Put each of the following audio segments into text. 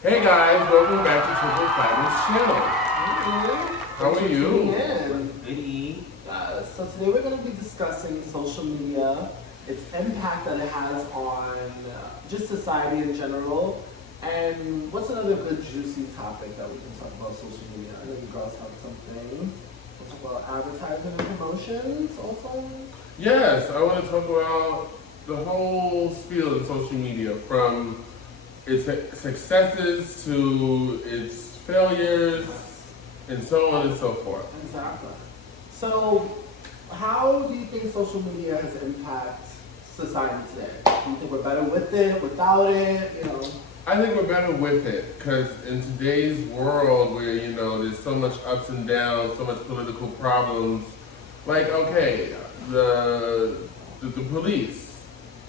Hey guys, welcome back to Triple Platinum's channel. How are you? Goody. So today we're going to be discussing social media, its impact that it has on just society in general, and what's another good juicy topic that we can talk about social media. I know you girls have something. We'll talk about advertising and promotions also. Yes, I want to talk about the whole spiel of social media, from its successes to its failures, and so on and so forth. Exactly. So, how do you think social media has impacted society today? Do you think we're better with it, without it? I think we're better with it, because in today's world where, there's so much ups and downs, so much political problems, like, okay, the police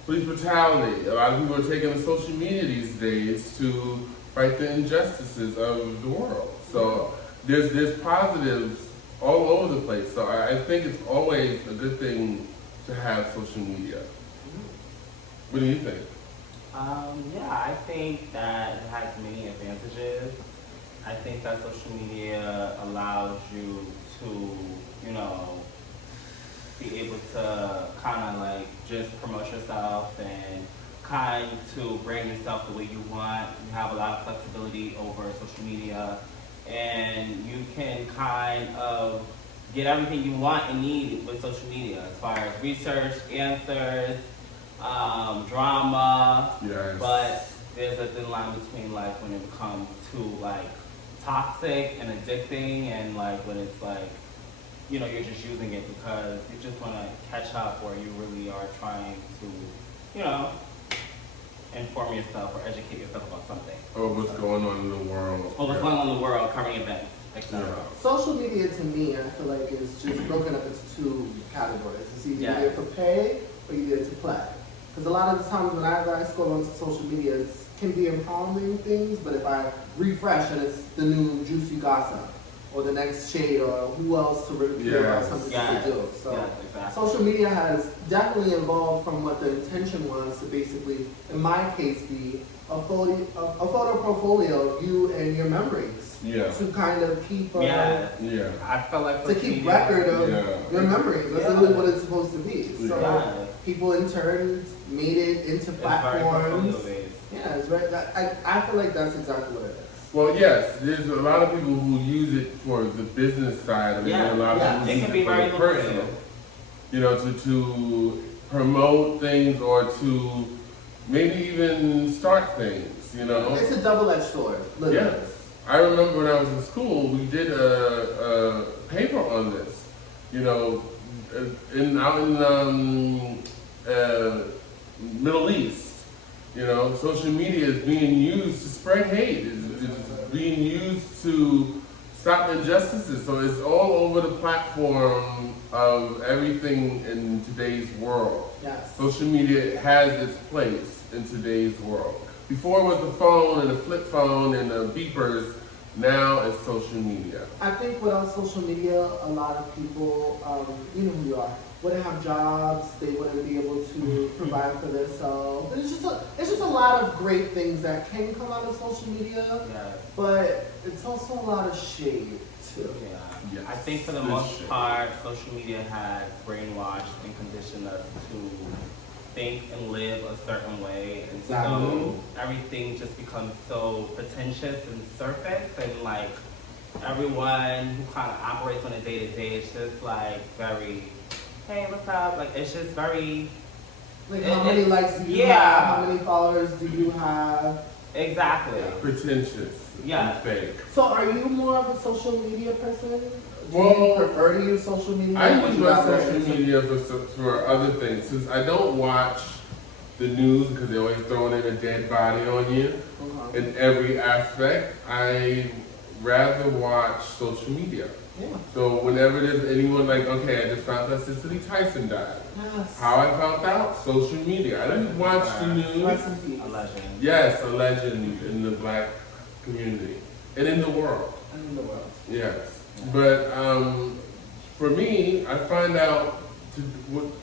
brutality. A lot of people are taking to social media these days to fight the injustices of the world. So there's positives all over the place. So I think it's always a good thing to have social media. What do you think? I think that it has many advantages. I think that social media allows you to, be able to kind of like just promote yourself and kind to brand yourself the way you want. You have a lot of flexibility over social media, and you can kind of get everything you want and need with social media as far as research, answers, drama. Yes. But there's a thin line between like when it comes to like toxic and addicting, and like when it's like, you're just using it because you just want to catch up, or you really are trying to, inform yourself or educate yourself about something. Or what's going on in the world? Or what's going on in the world, current events, etc. Yeah. Social media to me, I feel like is just broken up into two categories. It's either Yeah. you're there to pay or you're there to play. Because a lot of the times when I scroll onto social media, it can be empowering things, but if I refresh and it's the new juicy gossip, or the next shade, or who else to review about something to do. So exactly. social media has definitely evolved from what the intention was to basically, in my case, be a photo portfolio of you and your memories. Yeah. To kind of keep Yeah. I felt like to keep record of your memories. That's literally what it's supposed to be. So people in turn made it into platforms. Yeah, it's right. I feel like that's exactly what it is. Well, yes, there's a lot of people who use it for the business side of it, and a lot of people use it for the personal. To promote things or to maybe even start things, It's a double-edged sword, literally. Yes. I remember when I was in school, we did a paper on this, out in Middle East. Social media is being used to spread hate. It's being used to stop injustices. So it's all over the platform of everything in today's world. Yes. Social media has its place in today's world. Before it was the phone and the flip phone and the beepers. Now it's social media. I think without social media, a lot of people, you know who you are, wouldn't have jobs. They wouldn't be able to provide for themselves. It's just a lot of great things that can come out of social media. Yes. But it's also a lot of shade too. Yeah. I think for the most part, social media has brainwashed and conditioned us to think and live a certain way, and so everything just becomes so pretentious and surface, and like everyone who kind of operates on a day-to-day, it's just like very, hey, what's up? Like it's just very like how many likes do you have? How many followers do you have? Exactly. Pretentious. Yeah. And fake. So are you more of a social media person? Do Well, you prefer to use social media? I use my social media for other things. Since I don't watch the news because they're always throwing in a dead body on you in every aspect, I rather watch social media. Yeah. So whenever there's anyone like, okay, I just found out Cicely Tyson died. Yes. How I found out? Social media. I didn't watch the news. A legend. Yes, a legend in the black community and in the world. And in the world. Yes. But for me, I find out,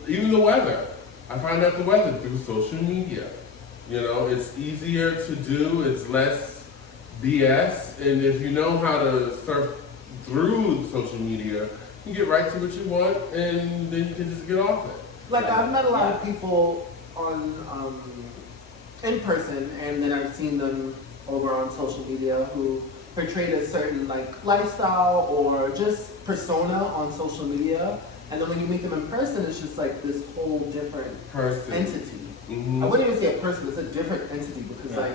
even the weather, I find out the weather through social media. You know, it's easier to do, it's less BS, and if you know how to surf through social media, you get right to what you want, and then you can just get off it. Like I've met a lot of people on in person, and then I've seen them over on social media who portrayed a certain like lifestyle or just persona on social media, and then when you meet them in person, it's just like this whole different Person. entity. Mhm. I wouldn't even say a person; it's a different entity because like,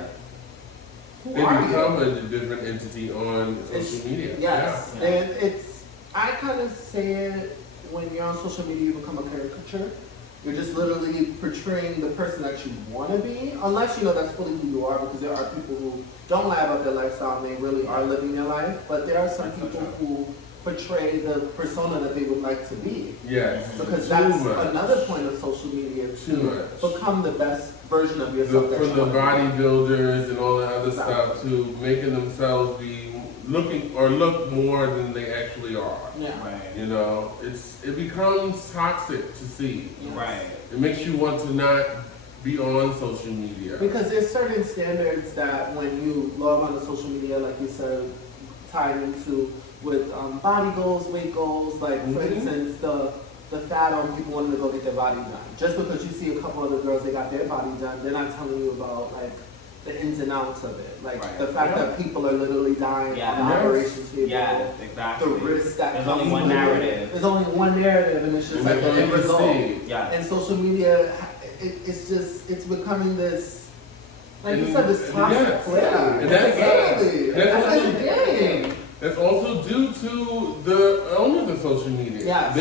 who They are become you? a different entity on social media. Yes, Yeah. and it's. I kind of say it when you're on social media, you become a caricature. You're just literally portraying the person that you want to be, unless you know that's fully who you are, because there are people who don't lie about their lifestyle and they really are living their life. But there are some people who portray the persona that they would like to be, Yes. because Too that's much. another point of social media Too to much. become the best version of yourself. that From you the wanna be. bodybuilders and all that other Exactly. stuff to making themselves be looking or look more than they actually are. Yeah. Right. You know, it becomes toxic to see. Yes. Right. It makes you want to not be on social media. Because there's certain standards that when you log on to social media, like you said, tied into with body goals, weight goals, like for Mhm. instance, the fad on people wanting to go get their body done. Just because you see a couple other girls, they got their body done, they're not telling you about like the ins and outs of it. Like Right. the fact Yeah. that people are literally dying Yeah. on the Yes. operation table. Yes, The exactly. risk that There's comes only one with it. narrative. There's only one narrative, and it's just And like that's the all you end can result. see. Yeah. And social media, it's becoming this, like you said, this And toxic yes. play. And that's Exactly. that's That's also- the game. That's also due to the owners of social media. Yes.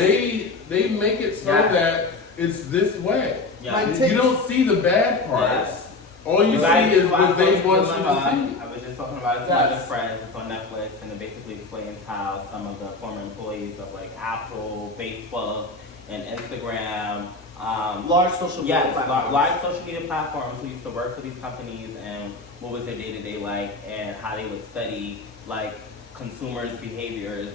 They make it so Yeah. that it's this way. Yeah. Like, You don't see the bad parts. Yes. All you Right. see is what they I want was you talking to about- see. I was just talking about it with Yes. my other friends. It's on Netflix, and it basically explains how some of the former employees of like Apple, Facebook, and Instagram, Large social media yes, platforms. large social media platforms who used to work for these companies and what was their day-to-day like, and how they would study like consumers' behaviors,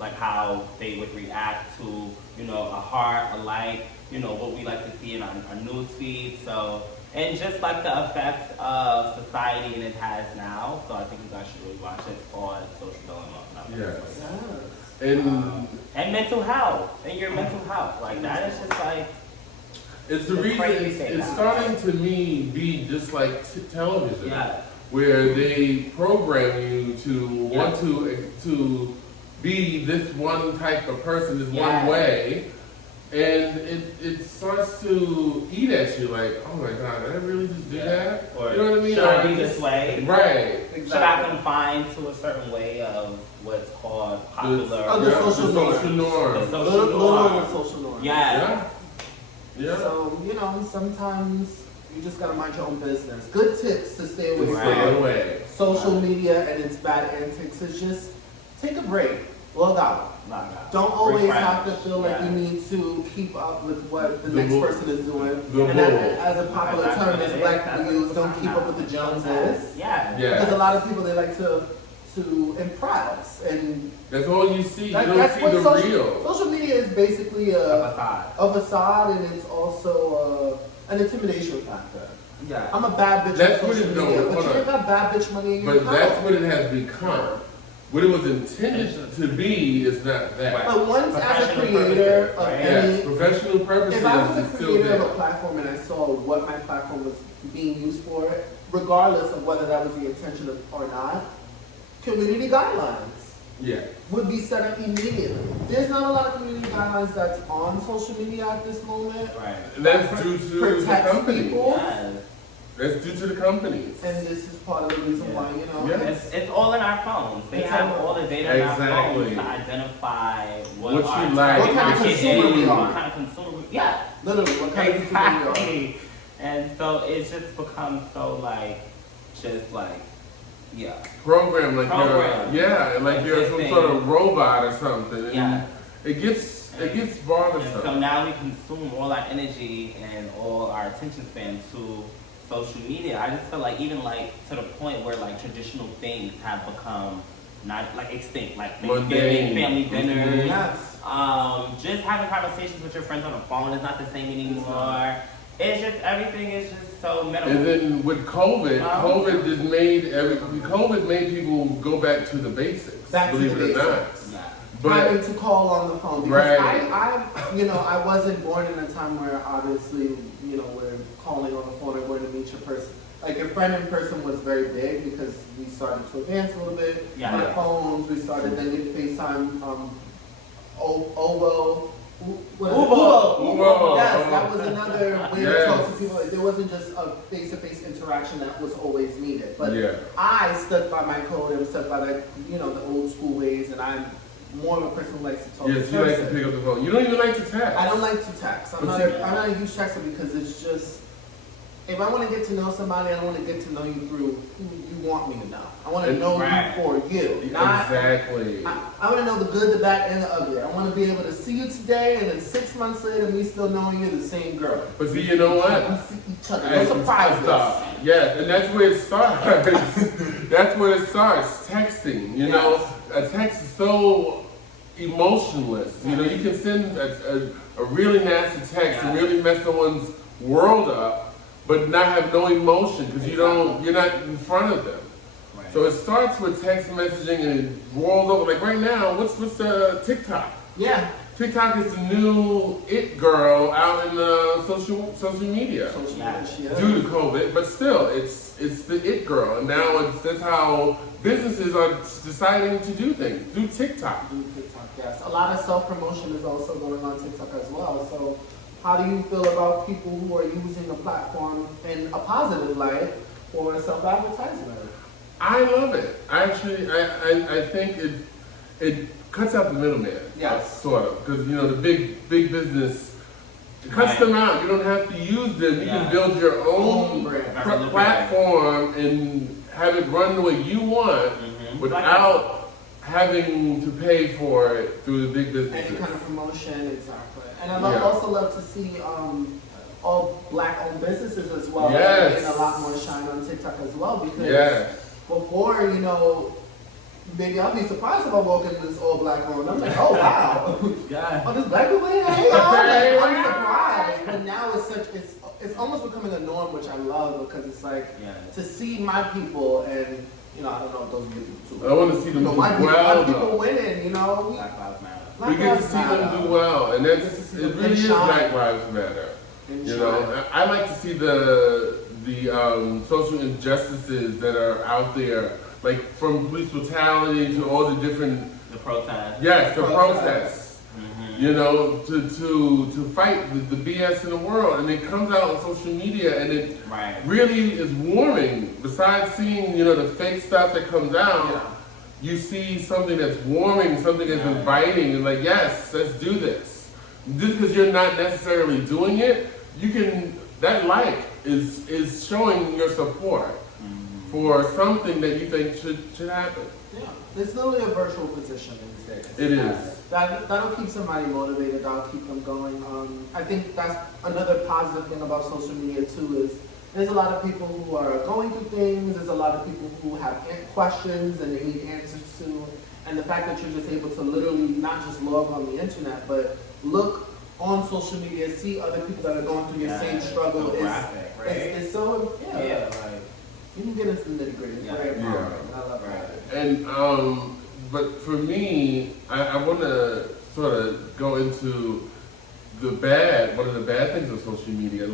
like how they would react to, you know, a heart, a like, you know, what we like to see in our news feed. So, and just like the effects of society and it has now. So I think you guys should really watch it on Social Dilemma. Yes. Yes. And mental health, and your mental health. Like that is just like, It's the The reason crazy thing it's now. starting to me be just like television, yeah. where they program you to want to be this one type of person, this Yeah. one way, and it starts to eat at you like, oh my god, did I really just do that? Or You know what I mean? should I Or be just- this way? Right. Should I confine to a certain way of what's called popular? Oh, the Yeah, social norm. social norm. The social Little norm. over social norm. Yeah. Yeah. Yeah. So, you know, sometimes you just gotta mind your own business. Good tips to stay away To Right. stay from away. social media and its bad antics is just take a break. Log out. Don't always Refresh. have to feel like Yeah. you need to keep up with what the The next bull- person is doing. the And bull. as a popular That's term what is it is. black That's people what use, it's don't talking keep up about. with the Joneses. Yeah. Yeah. Because a lot of people, they like to impress. And That's all you see. You that, don't that's see what the social, real. social media is basically A facade. a facade, and it's also an intimidation factor. Yeah. I'm a bad bitch That's on what social it- no, media, but hold you on. ain't got bad bitch money in your But that's account. what it has become. What it was intended to be is not that. Right. But once as a Professional creator purposes, of right? any, Yes, professional purposes if I was a is still creator of a there. platform and I saw what my platform was being used for, regardless of whether that was the intention of, or not, community guidelines Yeah. would be set up immediately. There's not a lot of community guidelines that's on social media at this moment. Right. And that's due to the Protects company. people. Yes. That's due to the companies. And this is part of the reason why, you know, Yeah. It's all in our phones. They It's have all- all the data in our Exactly. phones to identify what, What our you like. target What kind of market consumer we is, are. what kind of consumer we yeah. literally what kind of people we are. Exactly. And so it's just become so like, just like, yeah. Program like Program. you're, yeah, like you're some Existing. sort of robot or something. And Yeah. it gets And so bothersome. now we consume all our energy and all our attention span to social media. I just feel like even like to the point where like traditional things have become not like extinct, like Thanksgiving, Mundane. family dinners. Yes. Just having conversations with your friends on the phone is not the same anymore. It's just everything is just so minimal. And then with COVID, COVID made people go back to the basics. Back to believe the it or not. basics. But Having to call on the phone because Right. I wasn't born in a time where obviously, we're calling on the phone or going to meet your person. Like your friend in person was very big because we started to advance a little bit. Yeah. On phones, we started then getting FaceTime, Ovo. Uvo. Yes, that was another way to talk to Yes. people. Like, there wasn't just a face-to-face interaction that was always needed. But Yeah. I stuck by my code and stuck by the old school ways, and I'm more of a person who likes to talk Yes, to you like to person. pick up the phone. You don't even like to text. I don't like to text. I'm But not a huge texter because it's just, if I want to get to know somebody, I don't want to get to know you through who you want me to know. I want to know Right. you for you. Not, Exactly. I want to know the good, the bad, and the ugly. I want to be able to see you today, and then 6 months later, me still knowing you're the same girl. But see, you know what? We see each other. No surprises. Stop. Yes, and that's where it starts. That's where it starts. Texting. You know, a text is so emotionless. You know, you can send a really nasty text and really mess someone's world up, but not have no emotion because you're not in front of them. Right. So it starts with text messaging and it rolls over. Like right now, what's TikTok? Yeah. TikTok is the new it girl out in social media Social Yeah. media. due to COVID, but still, it's the it girl, and now that's how businesses are deciding to do things through TikTok. Do TikTok, yes. A lot of self-promotion is also going on TikTok as well. So how do you feel about people who are using the platform in a positive light for self-advertisement? I love it. Actually, I think it cuts out the middleman. Yes. Sort of, because the big business. It cuts Right. them out. You don't have to use them. You can Yeah. build your own brand. platform and have it run the way you want Mhm. without having to pay for it through the big businesses. Any kind of promotion, exactly. And I Yeah. also love to see all black-owned businesses as well. Yes. Getting a lot more shine on TikTok as well because Yes. before, maybe I'll be surprised if I walk into this all black room. I'm like, oh wow. Yeah. Oh, this black people here? Hey, Okay. I'm surprised. But now it's almost becoming a norm, which I love because it's like Yeah. to see my people and I don't know if those are your people too. I want to see them do My people, well. my people though. winning, Black Lives Matter. We Black get to Lives see them Matter. do well, and We get to see it them really is shine. Black Lives Matter. And You shine. know, I like to see the social injustices that are out there, like from police brutality to all the different The protest. the Protests. protests. Mhm. You know, to fight the BS in the world, and it comes out on social media, and it Right. really is warming. Besides seeing the fake stuff that comes out, Yeah. you see something that's warming, something that's Yeah. inviting, and like, yes, let's do this. Just because you're not necessarily doing it, that like is showing your support Mhm. for something that you think should happen. Yeah, it's literally a virtual position these days. It is. That'll keep somebody motivated. That'll keep them going. I think that's another positive thing about social media too. Is there's a lot of people who are going through things. There's a lot of people who have questions and they need answers to. And the fact that you're just able to literally not just log on the internet, but look on social media, see other people that are going through your Yeah, same struggle so is graphic, right? it's so Yeah, like You can get into the nitty gritty. It's Yeah. very Yeah. empowering. I love that. And but for me, I want to sort of go into one of the bad things of social media.